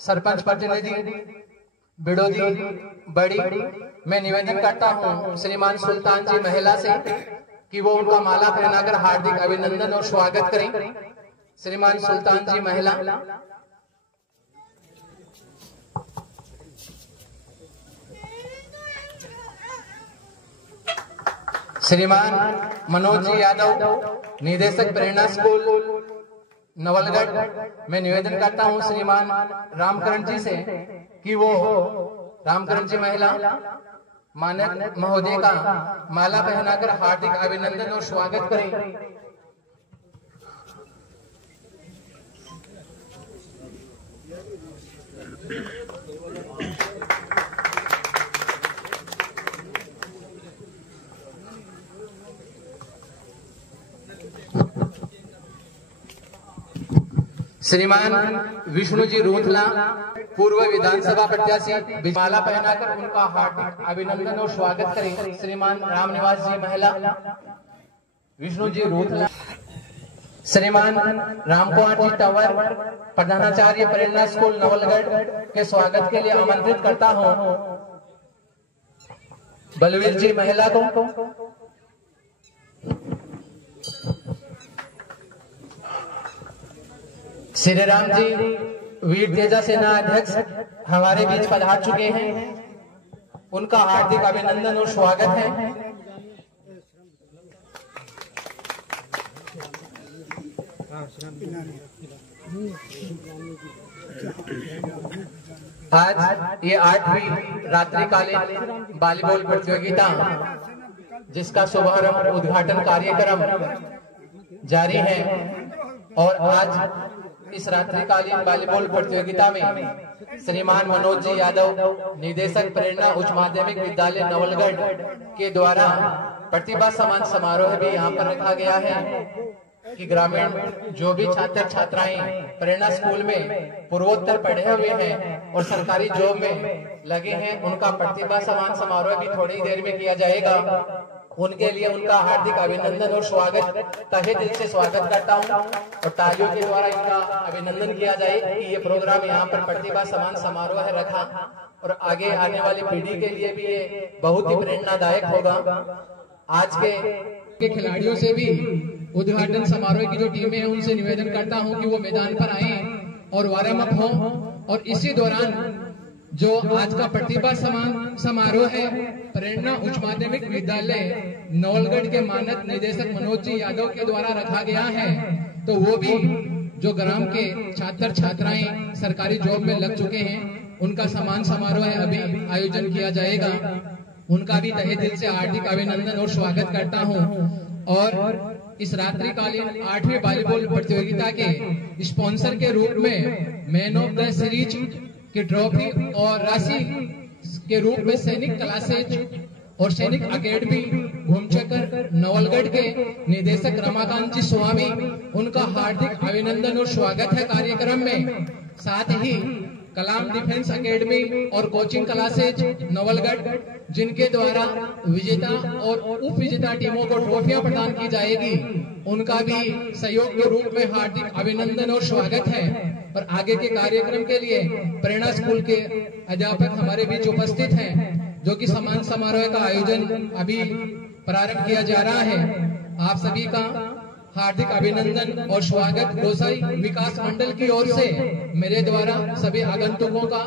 सरपंच प्रतिनिधि बिडोदी बड़ी, मैं निवेदन करता हूं श्रीमान सुल्तान जी महिला से कि वो उनका माला पहनाकर हार्दिक अभिनंदन और स्वागत करें। श्रीमान सुल्तान जी महिला। श्रीमान मनोज जी यादव, निदेशक प्रेरणा स्कूल नवलगढ़, मैं निवेदन करता हूं श्रीमान रामकरण जी से कि वो रामकरण जी महिला मानक महोदय का माला पहनाकर हार्दिक अभिनंदन और स्वागत करें। श्रीमान विष्णु जी रूथला, पूर्व विधानसभा प्रत्याशी, माला पहनाकर उनका हार्दिक अभिनंदन और स्वागत करें। श्रीमान रामनिवास जी महिला, विष्णु जी रूथला। श्रीमान रामकुमार जी तंवर, प्रधानाचार्य प्रेरणा स्कूल नवलगढ़ के स्वागत के लिए आमंत्रित करता हूं। बलवीर जी महिला को। श्री राम जी वीर तेजा सेना अध्यक्ष हमारे बीच पधार चुके हैं, उनका हार्दिक अभिनंदन और स्वागत है। आज ये 8वीं रात्रिकालीन वॉलीबॉल प्रतियोगिता, जिसका शुभारंभ उद्घाटन कार्यक्रम जारी है, और आज इस रात्रिकालीन वॉलीबॉल प्रतियोगिता में श्रीमान मनोज जी यादव, निदेशक प्रेरणा उच्च माध्यमिक विद्यालय नवलगढ़ के द्वारा प्रतिभा सम्मान समारोह भी यहाँ पर रखा गया है कि ग्रामीण जो भी छात्र छात्राएं प्रेरणा स्कूल में पूर्वोत्तर पढ़े हुए हैं और सरकारी जॉब में लगे हैं, उनका प्रतिभा सम्मान समारोह भी थोड़ी देर में किया जाएगा। उनके लिए उनका हार्दिक अभिनंदन और स्वागत तहे दिल से स्वागत करता हूं, और तालियों के द्वारा इनका अभिनंदन किया जाए कि ये प्रोग्राम यहाँ पर प्रतिभा सम्मान समारोह है रखा, और आगे आने वाली पीढ़ी के लिए भी ये बहुत ही प्रेरणादायक होगा। आज के खिलाड़ियों से भी उद्घाटन समारोह की जो टीमें हैं उनसे निवेदन करता हूं कि वो मैदान पर आए और वार्म अप हो, और इसी दौरान जो आज का प्रतिभा सम्मान समारोह है प्रेरणा उच्च माध्यमिक विद्यालय नवलगढ़ के मानद निदेशक मनोज जी यादव के द्वारा रखा गया है, तो वो भी जो ग्राम के छात्र छात्राएं सरकारी जॉब में लग चुके हैं, उनका सम्मान समारोह अभी आयोजन किया जाएगा। उनका भी तहे दिल से हार्दिक अभिनंदन और स्वागत करता हूं। और इस रात्रिकालीन 8वीं वॉलीबॉल प्रतियोगिता के स्पॉन्सर के रूप में मैन ऑफ द सीरीज की ट्रॉफी और राशि के रूप में सैनिक क्लासेज और सैनिक अकेडमी घूमचक्कर नवलगढ़ के निदेशक रमाकांत जी स्वामी, उनका हार्दिक अभिनंदन और स्वागत है कार्यक्रम में। साथ ही कलाम डिफेंस अकेडमी और कोचिंग क्लासेज नवलगढ़, जिनके द्वारा विजेता और उप विजेता टीमों को ट्रॉफियां प्रदान की जाएगी, उनका भी सहयोग के रूप में हार्दिक अभिनंदन और स्वागत है। और आगे के कार्यक्रम के लिए प्रेरणा स्कूल के अध्यापक हमारे बीच उपस्थित हैं, जो कि सम्मान समारोह का आयोजन अभी प्रारंभ किया जा रहा है। आप सभी का हार्दिक अभिनंदन और स्वागत गोसाई विकास मंडल की ओर से मेरे द्वारा सभी आगंतुकों का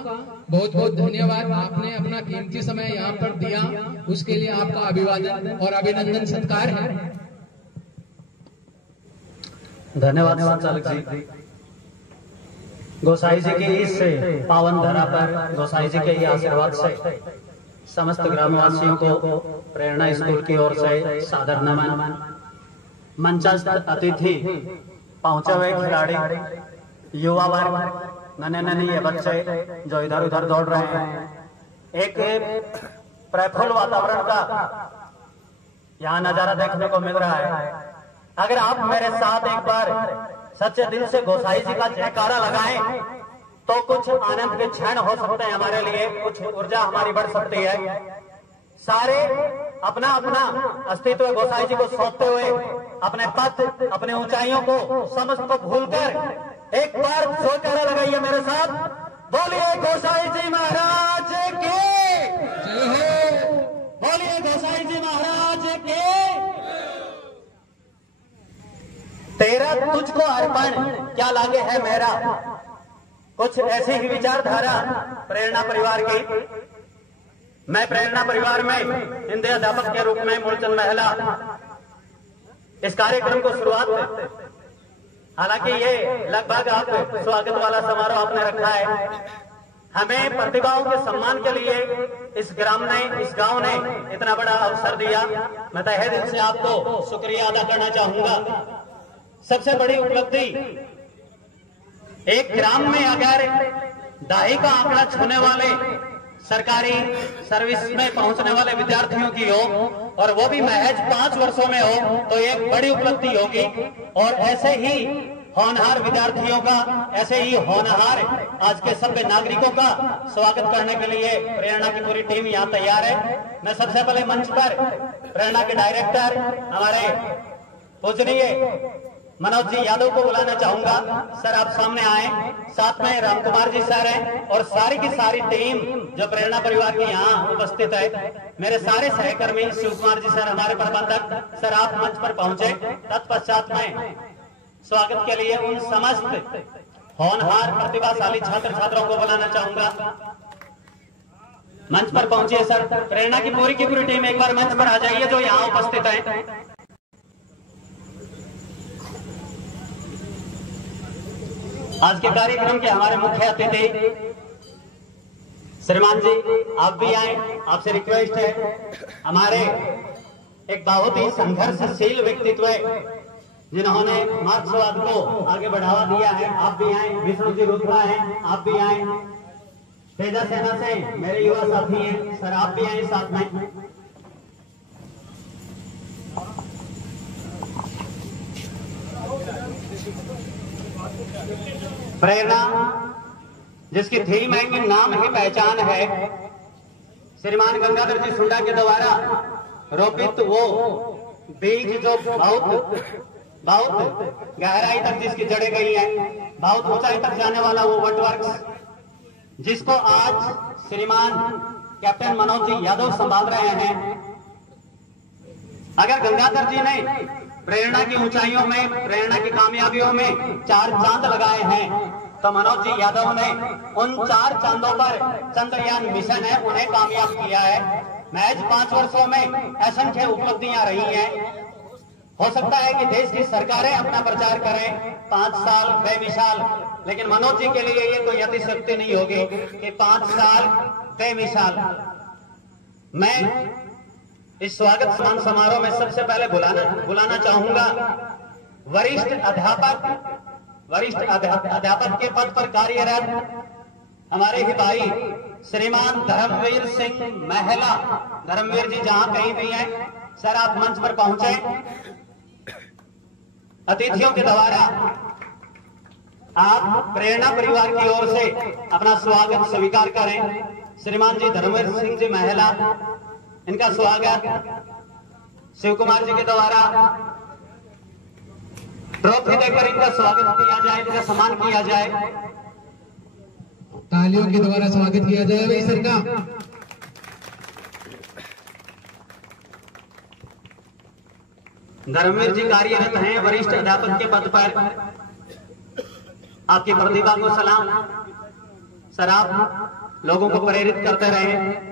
बहुत बहुत धन्यवाद। आपने अपना कीमती समय यहाँ पर दिया, उसके लिए आपका अभिवादन और अभिनंदन सत्कार है। धन्यवाद संचालक जी। गोसाई जी की इस पावन धरा पर गोसाई जी के ये आशीर्वाद से समस्त ग्रामवासियों को प्रेरणा स्कूल की ओर से सादर नमन। मंचस्थ अतिथि, पहुंचे हुए खिलाड़ी, युवा वर्ग, नन्हे नन्हे ये बच्चे जो इधर उधर दौड़ रहे हैं, एक प्रफुल्ल वातावरण का यहाँ नजारा देखने को मिल रहा है। अगर आप मेरे साथ एक बार सच्चे दिल से गोसाई जी का जयकारा लगाएं तो कुछ आनंद के क्षण हो सकते हैं हमारे लिए, कुछ ऊर्जा हमारी बढ़ सकती है। सारे अपना अपना अस्तित्व गोसाई जी को सौंपते हुए अपने पद, अपने ऊंचाइयों को, समस्त को भूलकर एक बार जयकारा लगाइए मेरे साथ। बोलिए गोसाई जी महाराज की जय हो। बोलिए गोसाई जी महाराज की। तेरा तुझको अर्पण क्या लागे है मेरा, कुछ ऐसी ही विचारधारा प्रेरणा परिवार की। मैं प्रेरणा परिवार में हिंदी अध्यापक के रूप में मूलचंद महला इस कार्यक्रम को शुरुआत में, हालांकि ये लगभग आप स्वागत वाला समारोह आपने रखा है, हमें प्रतिभाओं के सम्मान के लिए इस ग्राम ने, इस गांव ने इतना बड़ा अवसर दिया। मैं तहे दिल से आपको शुक्रिया अदा करना चाहूंगा। सबसे बड़ी उपलब्धि, एक ग्राम में अगर 2.5 का आंकड़ा छूने वाले सरकारी सर्विस में पहुंचने वाले विद्यार्थियों की हो और वो भी महज 5 वर्षों में हो तो एक बड़ी उपलब्धि होगी। और ऐसे ही होनहार विद्यार्थियों का, ऐसे ही होनहार आज के सभ्य नागरिकों का स्वागत करने के लिए प्रेरणा की पूरी टीम यहाँ तैयार है। मैं सबसे पहले मंच पर प्रेरणा के डायरेक्टर हमारे पूजनीय मनोज जी यादव को बुलाना चाहूंगा। सर आप सामने आए, साथ में राम कुमार जी सर हैं और सारी की सारी टीम जो प्रेरणा परिवार की यहाँ उपस्थित है। मेरे सारे सहकर्मी शिव कुमार जी सर, हमारे प्रबंधक सर, आप मंच पर पहुंचे। तत्पश्चात में स्वागत के लिए उन समस्त होनहार प्रतिभाशाली छात्र छात्राओं को बुलाना चाहूंगा। मंच पर पहुंचिए सर। प्रेरणा की पूरी टीम एक बार मंच पर आ जाइए जो यहाँ उपस्थित है। आज के कार्यक्रम के हमारे मुख्य अतिथि श्रीमान जी, आप भी आए, आपसे रिक्वेस्ट है। हमारे एक बहुत ही संघर्षशील व्यक्तित्व जिन्होंने मार्क्सवाद को आगे बढ़ावा दिया है, आप भी आए। विष्णु जी रुद्रा हैं, आप भी आए। तेजा सेना से मेरे युवा साथी हैं सर, आप भी आए साथ में। प्रेरणा जिसकी थीम है कि नाम ही पहचान है, श्रीमान गंगाधर जी सुंडा के द्वारा रोपित वो बीज जो बहुत गहराई तक जिसकी जड़े गई है, बहुत ऊंचाई तक जाने वाला वो वटवृक्ष, जिसको आज श्रीमान कैप्टन मनोज जी यादव संभाल रहे हैं। अगर गंगाधर जी ने प्रेरणा की ऊंचाइयों में, प्रेरणा की कामयाबियों में 4 चांद लगाए हैं, तो मनोज जी यादव ने उन 4 चांदों पर चंद्रयान मिशन है उन्हें कामयाब किया है। महज 5 वर्षों में असंख्य उपलब्धियां रही हैं। हो सकता है कि देश की सरकारें अपना प्रचार करें 5 साल बेमिसाल, लेकिन मनोज जी के लिए ये कोई अतिशक्ति नहीं होगी कि 5 साल बेमिसाल। मैं इस स्वागत सम्मान समारोह में सबसे पहले बुलाना चाहूंगा वरिष्ठ अध्यापक के पद पर कार्यरत हमारे ही भाई श्रीमान धर्मवीर सिंह महला। धर्मवीर जी जहां कहीं भी हैं सर, आप मंच पर पहुंचे। अतिथियों के द्वारा आप प्रेरणा परिवार की ओर से अपना स्वागत स्वीकार करें। श्रीमान जी धर्मवीर सिंह जी महला, इनका स्वागत शिव कुमार जी के द्वारा ट्रॉफी देकर इनका स्वागत किया जाए, इनका सम्मान किया जाए। तालियों के द्वारा स्वागत किया जाए भाई सर का। धर्मवीर जी कार्यरत हैं वरिष्ठ अध्यापक के पद पर। आपकी प्रतिभा को सलाम सर, आप लोगों को प्रेरित करते रहे।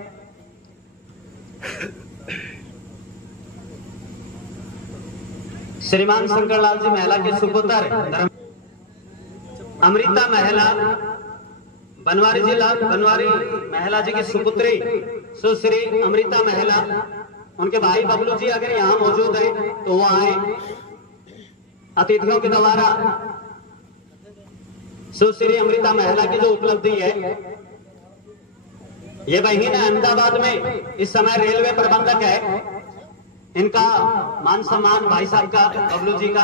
श्रीमान शंकरलाल जी महला के सुपुत्र अमृता महला, बनवारी महला जी की सुपुत्री सुश्री अमृता महला, उनके भाई बबलू जी अगर यहाँ मौजूद है तो वो आए। अतिथियों के द्वारा सुश्री अमृता महला की जो उपलब्धि है, ये बहन अहमदाबाद में इस समय रेलवे प्रबंधक है। इनका मान सम्मान भाई साहब का, बबलू जी का।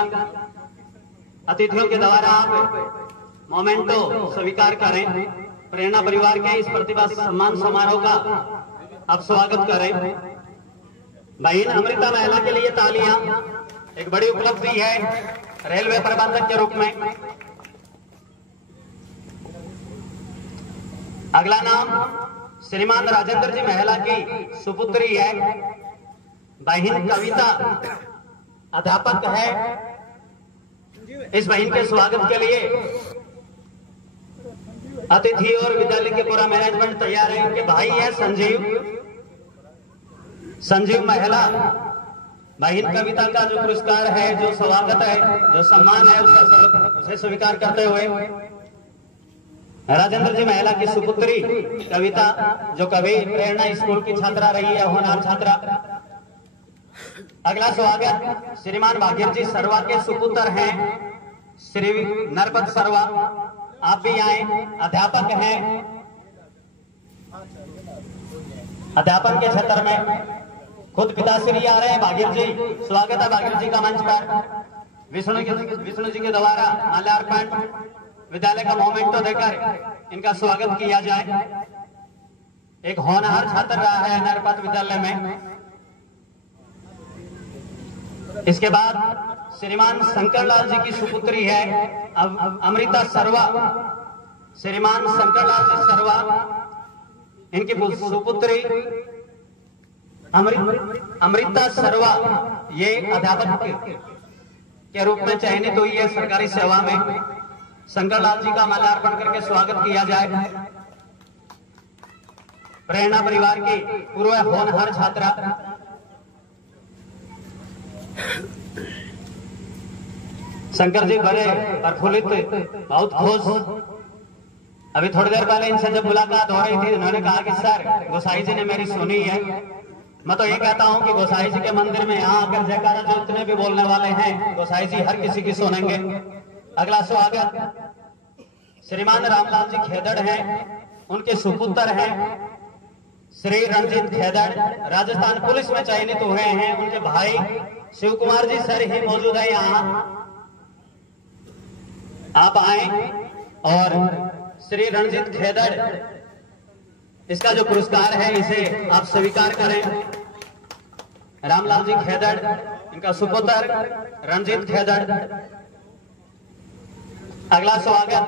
अतिथियों के द्वारा आप मोमेंटो स्वीकार करें। प्रेरणा परिवार के इस प्रतिभा सम्मान समारोह का आप स्वागत करें। बहन अमृता महला के लिए तालियां। एक बड़ी उपलब्धि है रेलवे प्रबंधक के रूप में। अगला नाम श्रीमान राजेंद्र जी महिला की सुपुत्री है, बहन कविता अध्यापक है। इस बहन के स्वागत के लिए अतिथि और विद्यालय के पूरा मैनेजमेंट तैयार है। इनके भाई है संजीव महिला। बहन कविता का जो पुरस्कार है, जो स्वागत है, जो सम्मान है, उसे स्वीकार करते हुए राजेंद्र जी महिला की सुपुत्री कविता, जो कभी प्रेरणा स्कूल की छात्रा रही है, होनहार छात्रा। अगला स्वागत श्रीमान भागीर जी सरवा के सुपुत्र हैं, श्री नरपत सरवा। आप भी आए, अध्यापक हैं, अध्यापन के क्षेत्र में खुद पिताश्री आ रहे हैं भागीर जी। स्वागत है भागीर जी का मंच पर। विष्णु जी के द्वारा माल्यार्पण विद्यालय का मोमेंटो देकर इनका स्वागत किया जाए। एक होनहार छात्र रहा है नरपत विद्यालय में। इसके बाद श्रीमान शंकरलाल जी की सुपुत्री है अमृता सरवा। श्रीमान शंकरलाल जी सरवा, इनकी सुपुत्री अमृता सरवा, ये अध्यापक के रूप में चयनित हुई है सरकारी सेवा में। शंकरलाल जी का माल्यार्पण करके स्वागत किया जाए। प्रेरणा परिवार की पूर्व होनहार छात्रा। शंकर जी बड़े प्रफुल्लित, बहुत खुश। अभी थोड़ी देर पहले इनसे जब मुलाकात हो रही थी, उन्होंने कहा कि सर गोसाई जी ने मेरी सुनी है। मैं तो ये कहता हूं कि गोसाई जी के मंदिर में यहाँ आकर जयकारा जो इतने भी बोलने वाले हैं, गोसाई जी हर किसी की सुनेंगे। अगला स्वागत श्रीमान रामलाल जी खेदड़ हैं, उनके सुपुत्र हैं श्री रंजीत खेदड़, राजस्थान पुलिस में चयनित हुए हैं। उनके भाई शिव कुमार जी सर ही मौजूद है यहाँ, आप आए और श्री रंजीत खेदड़, इसका जो पुरस्कार है इसे आप स्वीकार करें। रामलाल जी खेदड़, इनका सुपुत्र रंजीत खेदड़। अगला स्वागत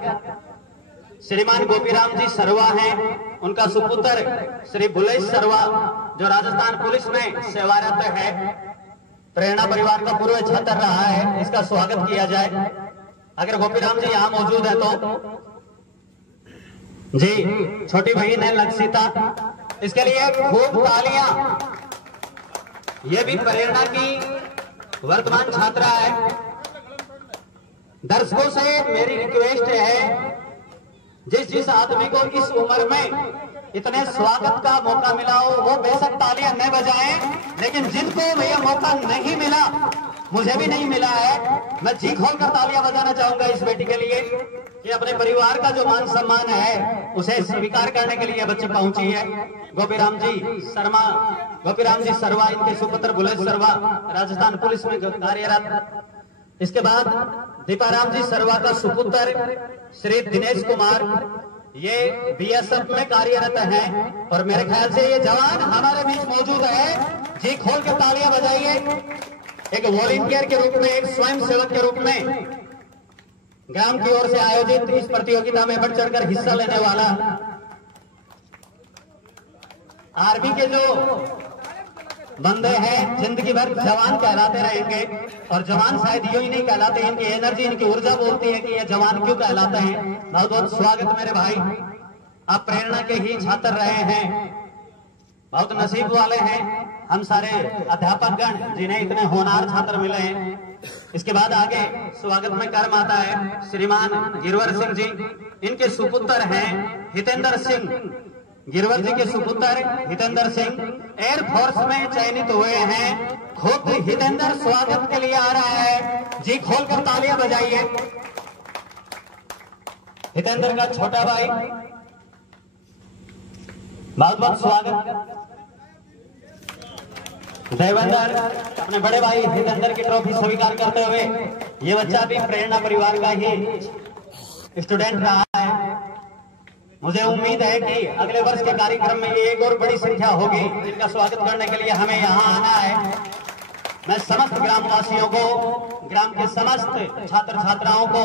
श्रीमान गोपीराम जी सरवा हैं, उनका सुपुत्र श्री बुलेश सरवा, जो राजस्थान पुलिस में सेवारत है, प्रेरणा परिवार का पूर्व छात्र रहा है। इसका स्वागत किया जाए। अगर गोपीराम जी यहाँ मौजूद है तो जी। छोटी बहन है लक्षिता, इसके लिए खूब तालियां। ये भी प्रेरणा की वर्तमान छात्रा है। दर्शकों से मेरी रिक्वेस्ट है, जिस आदमी को इस उम्र में इतने स्वागत का मौका मिला हो, वो बेशक तालियां न बजाएं, लेकिन जिनको यह मौका नहीं मिला, मुझे भी नहीं मिला है, मैं जी खोलकर तालियां बजाना चाहूंगा इस बेटी के लिए कि अपने परिवार का जो मान सम्मान है उसे स्वीकार करने के लिए बच्ची पहुंची है। गोपीराम जी शर्मा, गोपीराम जी सरवा, इनके सुपुत्र बुलेश सरवा, राजस्थान पुलिस में कार्यरत। इसके बाद दीपाराम जी सरवा का सुपुत्र श्री दिनेश कुमार, ये बीएसएफ में कार्यरत हैं और मेरे ख्याल से ये जवान हमारे बीच मौजूद है। जी खोल के तालियां बजाइए। एक वॉलंटियर के रूप में, एक स्वयं सेवक के रूप में ग्राम की ओर से आयोजित इस प्रतियोगिता में बढ़ चढ़कर हिस्सा लेने वाला आर्मी के जो बंदे हैं, जिंदगी भर जवान कहलाते रहेंगे। और जवान शायद यूं ही नहीं कहलाते, इनकी एनर्जी, इनकी ऊर्जा बोलती है कि ये जवान क्यों कहलाते हैं। बहुत बहुत स्वागत मेरे भाई, आप प्रेरणा के ही छात्र रहे हैं, बहुत नसीब वाले हैं हम सारे अध्यापक गण जिन्हें इतने होनहार छात्र मिले हैं। इसके बाद आगे स्वागत में कर्म आता है श्रीमान गिरवर सिंह जी, इनके सुपुत्र हैं हितेंद्र सिंह। गिरवर जी के सुपुत्र हितेंद्र सिंह एयरफोर्स में चयनित हुए हैं। खुद हितेंद्र स्वागत के लिए आ रहा है, जी खोलकर तालियां बजाइए। हितेंद्र का छोटा भाई, बहुत बहुत स्वागत। देवेंद्र अपने बड़े भाई हितेंद्र की ट्रॉफी स्वीकार करते हुए, ये बच्चा भी प्रेरणा परिवार का ही स्टूडेंट रहा है। मुझे उम्मीद है कि अगले वर्ष के कार्यक्रम में ये एक और बड़ी संख्या होगी, जिनका स्वागत करने के लिए हमें यहाँ आना है। मैं समस्त ग्रामवासियों को ग्राम के समस्त छात्र छात्राओं को,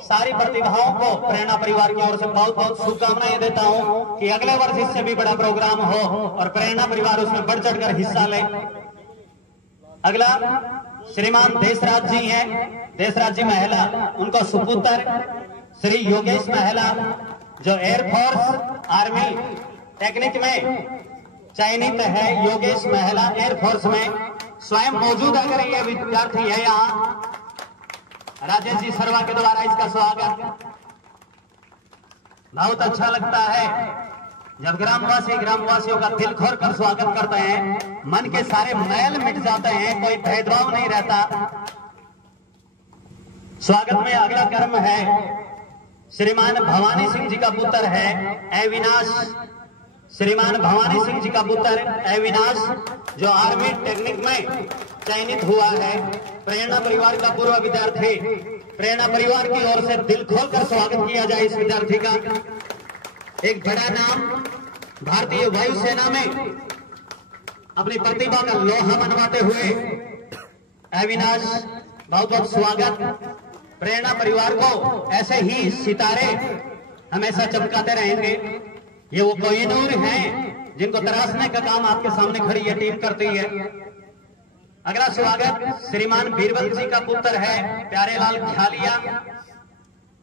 सारी प्रतिभाओं को प्रेरणा परिवार की ओर से बहुत बहुत शुभकामनाएं देता हूं कि अगले वर्ष इससे भी बड़ा प्रोग्राम हो और प्रेरणा परिवार उसमें बढ़ चढ़कर हिस्सा ले। अगला श्रीमान देशराज जी हैं, देशराज जी महिला, उनको सुपुत्र श्री योगेश महिला जो एयरफोर्स आर्मी टेक्निक में चयनित है। योगेश महिला एयरफोर्स में स्वयं मौजूद अगर ये विद्यार्थी है यहाँ, राजेश जी सर्वा के द्वारा इसका स्वागत। बहुत अच्छा लगता है जब ग्रामवासियों का दिल खोल कर स्वागत करते हैं, मन के सारे मैल मिट जाते हैं, कोई भेदभाव नहीं रहता। स्वागत में अगला कर्म है श्रीमान भवानी सिंह जी का पुत्र है अविनाश, श्रीमान भवानी सिंह जी का पुत्र अविनाश जो आर्मी टेक्निक में चयनित हुआ है। प्रेरणा परिवार का पूर्व विद्यार्थी, प्रेरणा परिवार की ओर से दिल खोलकर स्वागत किया जाए इस विद्यार्थी का। एक बड़ा नाम भारतीय वायुसेना में अपनी प्रतिभा का लोहा मनवाते हुए अविनाश, बहुत बहुत स्वागत। प्रेरणा परिवार को ऐसे ही सितारे हमेशा चमकाते रहेंगे। ये वो कोहिनूर हैं जिनको तराशने का काम आपके सामने खड़ी ये टीम करती है। अगला स्वागत श्रीमान बीरबल जी का पुत्र है प्यारेलाल खालिया,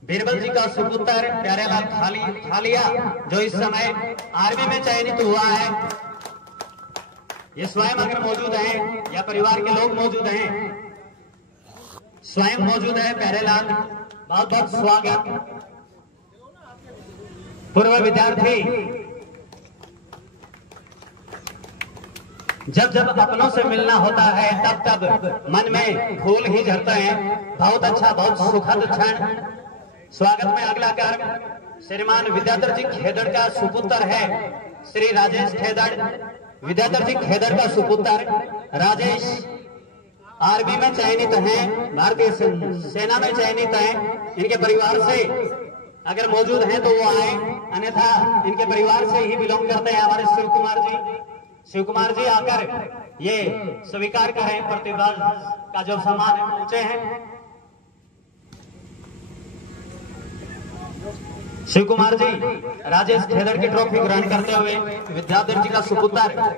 बीरबल जी का सुपुत्र प्यारेलाल खालिया जो इस समय आर्मी में चयनित हुआ है। ये स्वयं अगर मौजूद हैं या परिवार के लोग मौजूद हैं, स्वयं मौजूद है प्यारेलाल, बहुत बहुत स्वागत। पूर्व विद्यार्थी जब जब अपनों से मिलना होता है तब तब मन में फूल ही झरते हैं। बहुत अच्छा, बहुत सुखद क्षण। स्वागत में अगला कर्म श्रीमान विद्याधर जी खेदड़ का सुपुत्र है श्री राजेश खेदड़, विद्याधर जी खेदड़ का सुपुत्र राजेश आर्मी में चयनित हैं, भारतीय सेना में चयनित हैं। इनके परिवार से अगर मौजूद हैं तो वो आए, अन्यथा इनके परिवार से ही बिलोंग करते हैं हमारे शिव कुमार जी। शिव कुमार जी आकर ये स्वीकार करें प्रतिभा का जो सम्मान है पहुंचे हैं। शिव कुमार जी राजेश खेदड़ की ट्रॉफी ग्रहण करते हुए विद्याधर जी का सुपुत्र,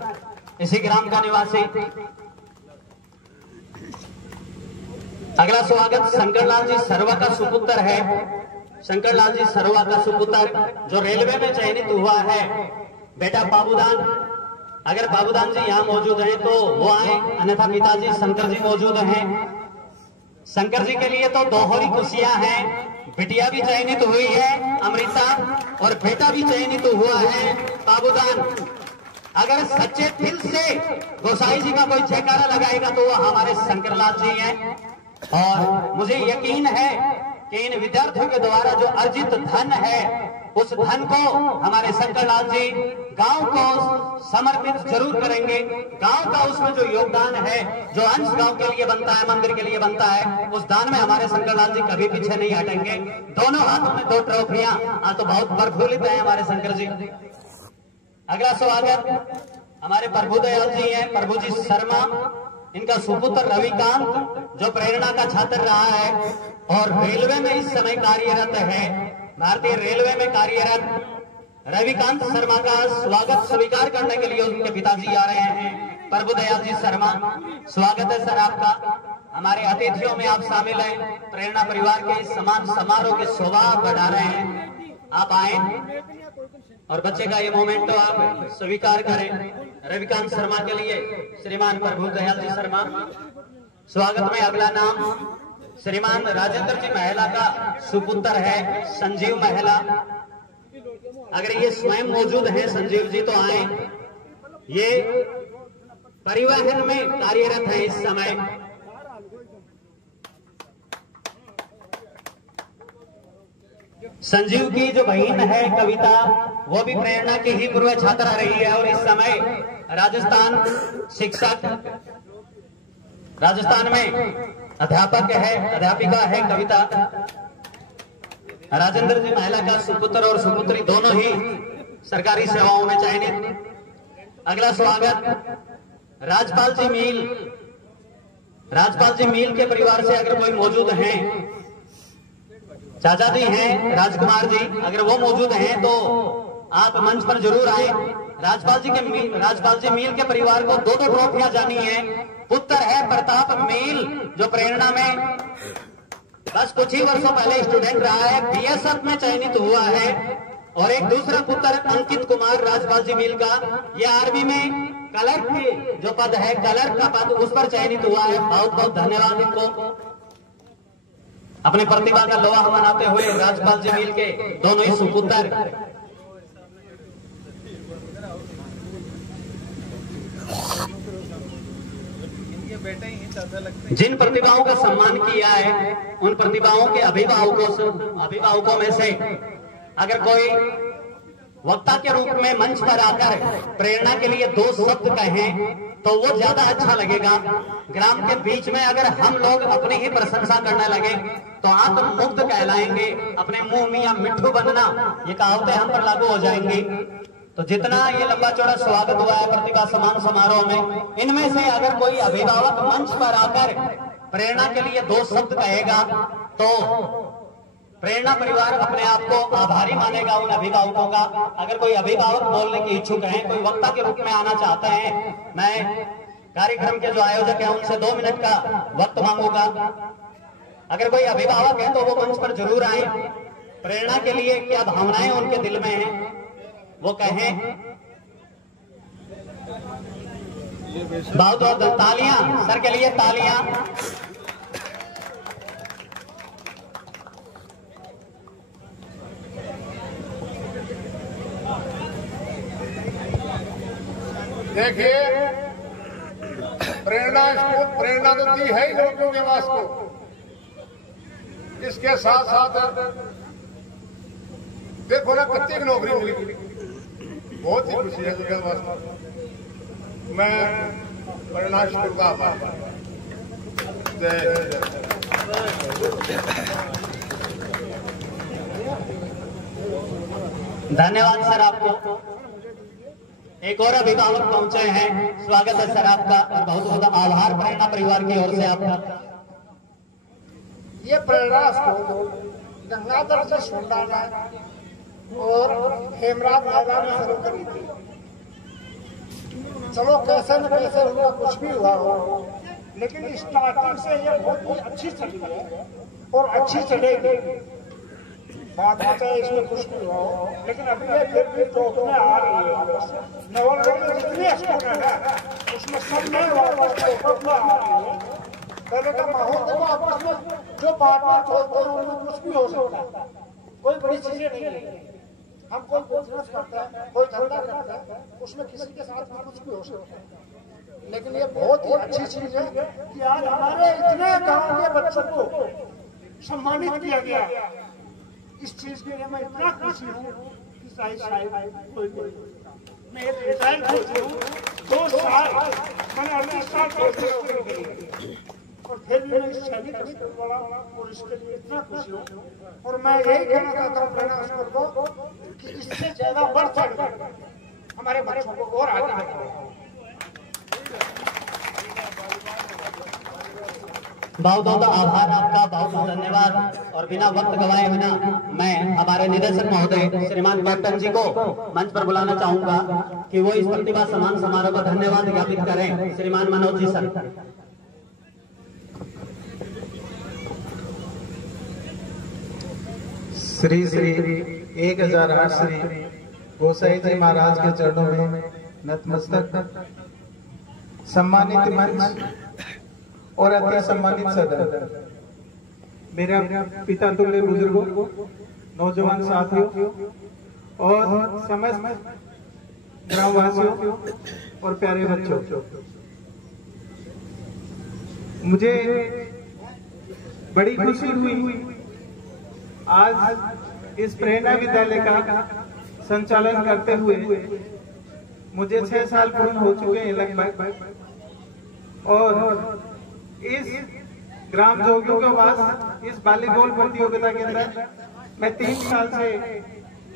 इसी ग्राम का निवासी। अगला स्वागत शंकरलाल जी सर्वा का सुपुत्र है, शंकरलाल जी सर्वा का सुपुत्र जो रेलवे में चयनित हुआ है। बेटा बाबूदान, अगर बाबूदान जी यहाँ मौजूद हैं तो वो आए, अन्यथा पिताजी शंकर जी मौजूद हैं। शंकर जी के लिए तो दोहरी खुशियां हैं, बिटिया भी चयनित हुई है अमृता और बेटा भी चयनित हुआ है बाबूदान। अगर सच्चे दिल से गोसाई जी का कोई जयकारा लगाएगा तो वो हमारे शंकरलाल जी हैं। और मुझे यकीन है कि इन विद्यार्थियों के द्वारा जो अर्जित धन है उस धन को हमारे शंकरलाल जी गांव को समर्पित जरूर करेंगे। गांव का उसमें जो योगदान है, जो अंश गांव के लिए बनता है, मंदिर के लिए बनता है, उस दान में हमारे शंकरलाल जी कभी पीछे नहीं हटेंगे। दोनों हाथों में 2 ट्रॉफियां, आज तो बहुत प्रफुल्लित है हमारे शंकर जी। अगला स्वागत हमारे प्रभु दयाल जी हैं, प्रभु जी शर्मा, इनका सुपुत्र रविकांत जो प्रेरणा का छात्र रहा है और रेलवे में इस समय कार्यरत है, भारतीय रेलवे में कार्यरत रविकांत शर्मा का स्वागत स्वीकार करने के लिए उनके पिताजी आ रहे हैं। प्रभु दयाल जी शर्मा, स्वागत है सर आपका। हमारे अतिथियों में आप शामिल हैं, प्रेरणा परिवार के इस समान समारोह की शोभा बढ़ा रहे हैं। आप आए और बच्चे का ये मोमेंट तो आप स्वीकार करें। रविकांत शर्मा के लिए श्रीमान प्रभु दयाल जी शर्मा। स्वागत में अगला नाम श्रीमान राजेंद्र जी महिला का सुपुत्र है संजीव महिला। अगर ये स्वयं मौजूद हैं संजीव जी तो आए। ये परिवहन में कार्यरत है इस समय। संजीव की जो बहन है कविता, वो भी प्रेरणा की ही पूर्व छात्रा रही है और इस समय राजस्थान शिक्षक, राजस्थान में अध्यापक है, अध्यापिका है कविता। राजेंद्र जी महिला का सुपुत्र और सुपुत्री दोनों ही सरकारी सेवाओं में चयनित। अगला स्वागत राजपाल जी मील, राजपाल जी मील के परिवार से अगर कोई मौजूद हैं, चाचा जी हैं राजकुमार जी, अगर वो मौजूद हैं तो आप मंच पर जरूर आए। राजपाल जी मील के परिवार को 2 ट्रॉफियां जानी है। पुत्र है प्रताप मील जो प्रेरणा में बस कुछ ही वर्षों पहले स्टूडेंट रहा है, बीएसएफ में चयनित हुआ है। और एक दूसरा पुत्र अंकित कुमार राजपाल जी मील का, ये आर्मी में क्लर्क के जो पद है, क्लर्क का पद, उस पर चयनित हुआ है। बहुत बहुत धन्यवाद इनको। अपनी प्रतिभा का लोहा मनाते हुए राजपाल जी मील के दोनों ही सुपुत्र जिन प्रतिभाओं का सम्मान किया है, उन प्रतिभाओं के अभिभावकों में से अगर कोई वक्ता के रूप में मंच पर आकर प्रेरणा के लिए 2 शब्द कहें तो वो ज्यादा अच्छा लगेगा। ग्राम के बीच में अगर हम लोग अपनी ही प्रशंसा करने लगे तो आत्म मुक्त कहलाएंगे। अपने मुंह में या मिट्ठू बनना, ये कहावतें हम पर लागू हो जाएंगी। तो जितना ये लंबा चौड़ा स्वागत हुआ है प्रतिभा सम्मान समारोह में, इनमें से अगर कोई अभिभावक मंच पर आकर प्रेरणा के लिए 2 शब्द कहेगा तो प्रेरणा परिवार अपने आप को आभारी मानेगा उन अभिभावकों का। अगर कोई अभिभावक बोलने के इच्छुक हैं, कोई वक्ता के रूप में आना चाहते हैं, मैं कार्यक्रम के जो आयोजक हैं उनसे 2 मिनट का वक्त मांगूंगा। अगर कोई अभिभावक है तो वो मंच पर जरूर आए। प्रेरणा के लिए क्या भावनाएं उनके दिल में हैं वो कहें। बहुत बहुत तालियां सर के लिए, तालियां। देखिए, प्रेरणा तो दी है ही लोगों के वास्ते। इसके साथ साथ देखो ना कितनी नौकरी मिली, बहुत ही खुशी है जगह वास्ते। मैं प्रेरणा स्कूल का आभार। धन्यवाद सर आपको। एक और अभिभावक पहुंचे हैं, स्वागत है सर आपका और बहुत बहुत आभार प्रेरणा परिवार की ओर से आपका। ये प्रेरणा स्कूल गंगाधर से सुंडाना और हेमराज मैदान में शुरू करी थी। चलो कैसे न कैसे हुआ, कुछ भी हुआ हो, लेकिन स्टार्टिंग से ये बहुत ही अच्छी चली है और अच्छी चलेगी। बात है इसमें कुछ भी हो, लेकिन अभी ये फिर भी टॉप में आ रही है। नवलगढ़ में जितने स्टूडेंट है उसमें सब में वापस टॉप में आ रही है। पहले का माहौल देखो, आपस में जो बात खोलते हैं उनमें कुछ भी हो सकता है, कोई बड़ी चीजें नहीं है। हम कोई बिजनेस करते हैं, कोई धंधा करते हैं, उसमें किसी के साथ कुछ भी हो सकता है। लेकिन ये बहुत ही अच्छी चीज है कि आज हमारे इतने गांव के बच्चों को सम्मानित किया गया। इस चीज के लिए मैं इतना खुशी हूँ कि मैं एक रिजाइन खोजी हूँ 2 साल, मैंने 38 साल और फिर भी मैं इस सैनिक स्कूल वाला और इसके लिए इतना खुशी हूँ। और मैं यही कहना चाहता हूँ प्रेरणा स्कूल को कि इससे ज्यादा बढ़ चढ़ हमारे बच्चों को और आगे बढ़ाएं। बहुत बहुत आभार आपका, बहुत बहुत धन्यवाद। और बिना वक्त गवाए बिना मैं हमारे निदेशक महोदय श्रीमान कैप्टन जी को मंच पर बुलाना चाहूंगा कि वो इस प्रतिभा सम्मान समारोह का धन्यवाद ज्ञापित करें। श्रीमान मनोज जी सर। श्री श्री 1008 श्री गोसाई जी महाराज के चरणों में नतमस्तक। सम्मानित मंच और अति सम्मानित सदन, मेरे पिता तुल्य बुजुर्गों, नौजवान साथियों और समस्त ग्रामवासियों और प्यारे बच्चों, मुझे बड़ी खुशी हुई आज इस प्रेरणा विद्यालय का संचालन करते हुए। मुझे 6 साल पूर्ण हो चुके हैं लगभग, और इस ग्राम जोगियों के पास इस वॉलीबॉल प्रतियोगिता के अंदर मैं 3 साल से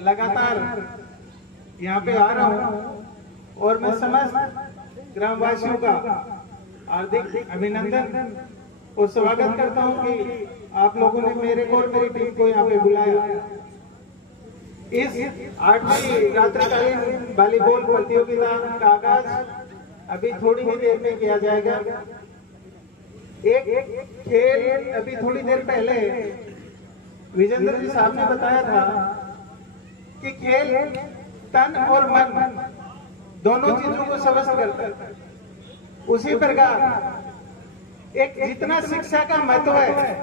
लगातार यहाँ पे आ रहा हूँ और मैं समस्त ग्रामवासियों का हार्दिक अभिनंदन और स्वागत करता हूं कि आप लोगों ने मेरे को और मेरी टीम को यहाँ पे बुलाया। इस 8वीं रात्रिकालीन वॉलीबॉल प्रतियोगिता का आगाज अभी थोड़ी ही देर में किया जाएगा। एक खेल अभी थोड़ी देर पहले विजेंद्र जी साहब ने बताया था कि खेल तन और मन दोनों चीजों को स्वस्थ करता है। उसी प्रकार एक जितना शिक्षा का महत्व है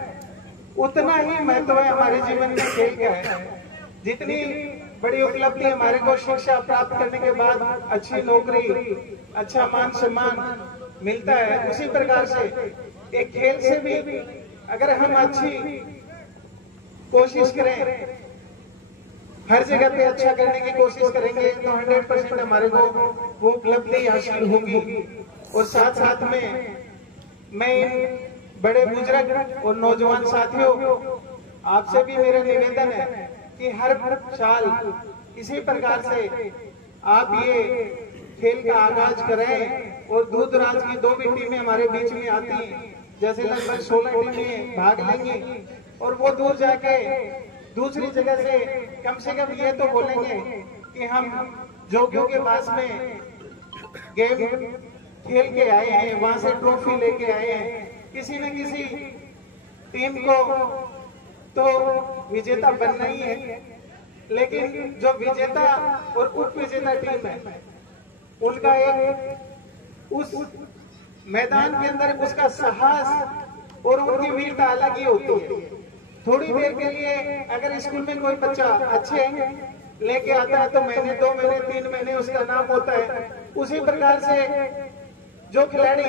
उतना ही महत्व है हमारे जीवन में खेल का है। जितनी बड़ी उपलब्धि हमारे को शिक्षा प्राप्त करने के बाद अच्छी नौकरी, अच्छा मान सम्मान मिलता है, उसी प्रकार से एक खेल से भी अगर हम अच्छी कोशिश करें, हर जगह पे अच्छा करने की कोशिश करेंगे तो 100% हमारे को वो उपलब्धि हासिल होगी। और साथ साथ में मैं इन बड़े बुजुर्ग और नौजवान साथियों आपसे भी मेरा निवेदन है कि हर साल इसी प्रकार से आप ये खेल का आगाज करें। और दूर दराज की 2 भी टीमें हमारे बीच में आती हैं, जैसे लगभग 16 टीमें भाग लेंगी और वो दूर जाके दूसरी जगह से कम ये तो बोलेंगे कि हम जोगियों के पास में गेम खेल के आए हैं, वहां से ट्रॉफी लेके आए हैं। किसी न किसी टीम को तो विजेता बनना ही है, लेकिन जो विजेता और उप विजेता टीम है उनका एक उस मैदान के अंदर उसका साहस और उनकी वीरता अलग ही होती है। थोड़ी देर के लिए अगर स्कूल में कोई बच्चा अच्छे लेके आता है तो महीने, 2 महीने, 3 महीने उसका नाम होता है। उसी प्रकार से जो खिलाड़ी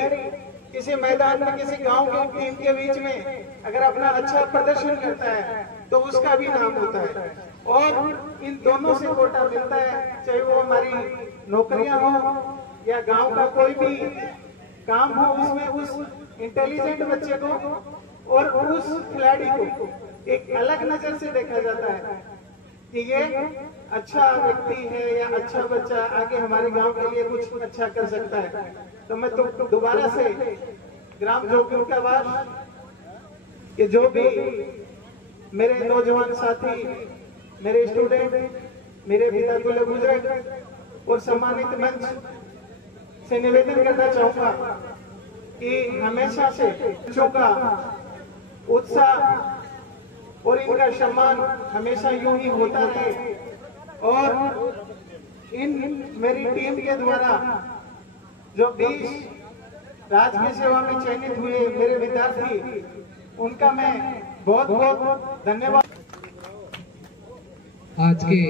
किसी मैदान में किसी गांव की टीम के बीच में अगर अपना अच्छा प्रदर्शन करता है तो उसका भी नाम होता है। और इन दोनों से कोटा मिलता है, चाहे वो हमारी नौकरियां हो या गांव का कोई भी काम हो, उसमें उस इंटेलिजेंट बच्चे को और उस खिलाड़ी को एक अलग नजर से देखा जाता है कि ये अच्छा व्यक्ति है या अच्छा बच्चा आगे हमारे गांव के लिए कुछ अच्छा कर सकता है। तो मैं तो दोबारा से ग्राम जोगियों का आवाज कि जो भी मेरे नौजवान साथी, मेरे स्टूडेंट, मेरे पिता तुल्य बुजुर्ग और सम्मानित मंच से निवेदन करना चाहूंगा कि हमेशा से बच्चों का उत्साह और इनका सम्मान हमेशा यूं ही होता रहे। और इन मेरी टीम के द्वारा जो 20 राजकीय सेवा में चयनित हुए मेरे विद्यार्थी, उनका मैं बहुत बहुत धन्यवाद। आज के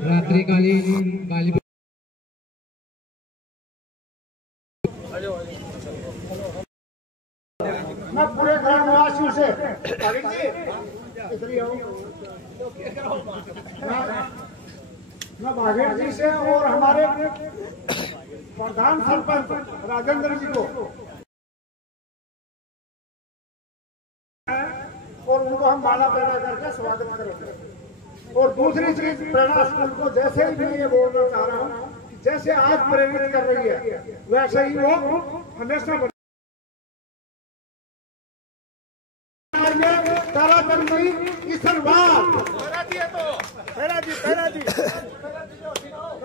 रात्रिकालीन वॉलीबॉल मैं पूरे ग्रामवासियों से मैं बाघेर जी से और हमारे प्रधान सरपंच राजेंद्र जी को और उनको हम माला पैदा करके स्वागत करेंगे। और दूसरी चीज, प्रेरणा स्कूल को जैसे ही मैं ये बोलना चाह रहा हूँ, जैसे आज प्रेरित कर रही है वैसे ही वो हमेशा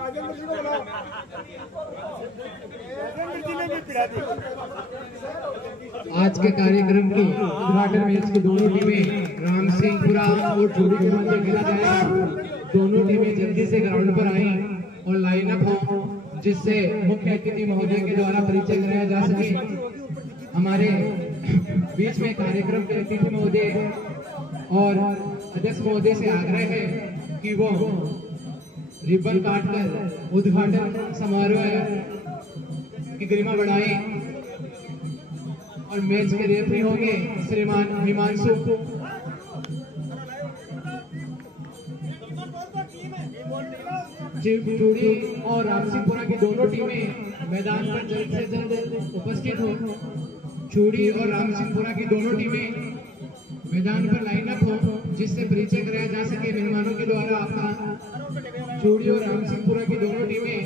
राजेंद्र जी को बुलाओ। आज के कार्यक्रम की उद्घाटन मैच की दोनों टीमें राम सिंहपुरा और चूड़ी के मध्य खेला जाएगा। दोनों टीमें जल्दी से ग्राउंड पर आए और लाइनअप हो, जिससे मुख्य अतिथि महोदय के द्वारा परिचय कराया जा सके। हमारे बीच में कार्यक्रम के अतिथि महोदय और अध्यक्ष महोदय से आग्रह है कि वो रिबन काटकर उद्घाटन समारोह की गरिमा बढ़ाएं। और मैच के रेफरी होंगे श्रीमान हिमांशु। चूड़ी और रामसिंहपुरा की दोनों टीमें मैदान पर जल्द से जल्द उपस्थित हो। चूड़ी और रामसिंहपुरा की दोनों टीमें मैदान पर लाइनअप हो, जिससे परिचय कराया जा सके मेहमानों के द्वारा आपका। चूड़ी और रामसिंहपुरा की दोनों टीमें,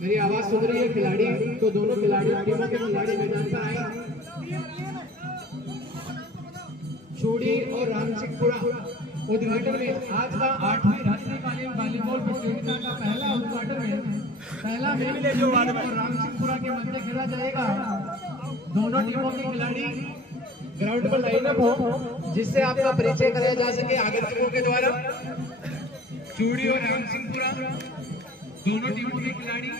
मेरी आवाज सुन रही है खिलाड़ी, तो दोनों खिलाड़ियों टीमों के खिलाड़ी मैदान पर आए। चूड़ी और रामसिंहपुरा उद्घाटन में आज का 8वीं रात्रिकालीन वॉलीबॉल प्रतियोगिता का पहला उद्घाटन में पहला मैच और रामसिंहपुरा के मध्य खेला जाएगा। दोनों टीमों के खिलाड़ी ग्राउंड पर लाइनअप हो, जिससे आपका परिचय कराया जा सके आगंतुकों के द्वारा। चूड़ी और रामसिंहपुरा दोनों टीमों के खिलाड़ी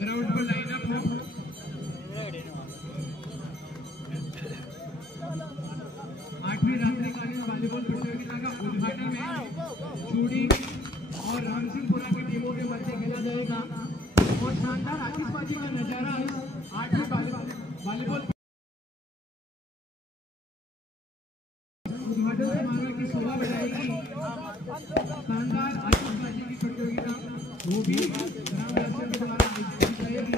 ग्राउंड पर लाइनअप हो। आठवीं रात्रिकालीन वॉलीबॉल प्रतियोगिता का उद्घाटन में चूड़ी और रामसिंहपुरा की टीमों के मध्य खेला जाएगा और शानदार आतिशबाजी का नजारा इस 8वीं वॉलीबॉल उद्घाटन समारोह की शोभा बढ़ाएगी। शानदार आतिशबाजी की प्रतियोगिता वो भी ग्रामवासियों के द्वारा आयोजित की जाएगी।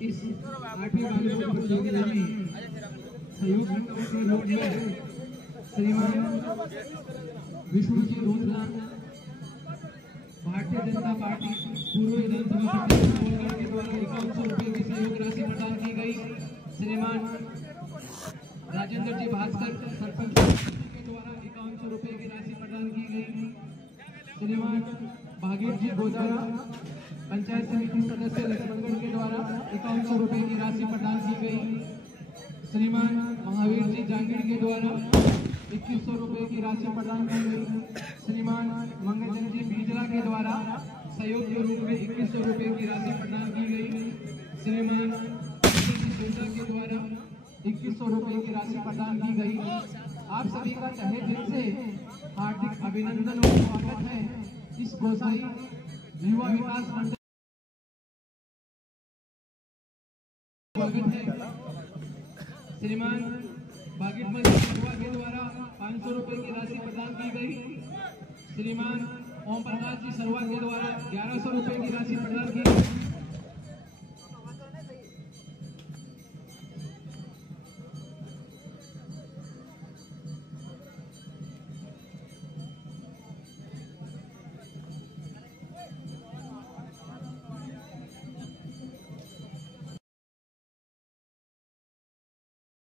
इस 8वीं वॉलीबॉल प्रतियोगिता में सहयोग के रूप में श्रीमान विष्णुजी रोधला भारतीय जनता पार्टी पूर्व विधानसभा सदस्य के द्वारा 5100 रुपये की सहयोग राशि प्रदान की गई। श्रीमान राजेंद्र जी भास्कर सरपंच के द्वारा 5100 रुपये की राशि प्रदान की गई। श्रीमान भागीर जी गोदारा पंचायत समिति सदस्य लक्ष्मणगढ़ के द्वारा 5100 रुपये की राशि प्रदान की गई। श्रीमान महावीर जी जांगीर के द्वारा 2100 रुपये की राशि प्रदान की गई। श्रीमान मंगलचंद जी बीजला के द्वारा सहयोग के रूप में 2100 रुपये की राशि प्रदान की गई। श्रीमान के द्वारा 2100 रुपये की राशि प्रदान की गई। आप सभी का तहे दिल से हार्दिक अभिनंदन और स्वागत है। इस गोसाई युवा विकास मंडल स्वागत है। श्रीमान भागीरथी सेवा के द्वारा 500 रुपये की राशि प्रदान की गई। श्रीमान ओम प्रकाश जी सरवा के द्वारा 1100 रुपये की राशि प्रदान की गई।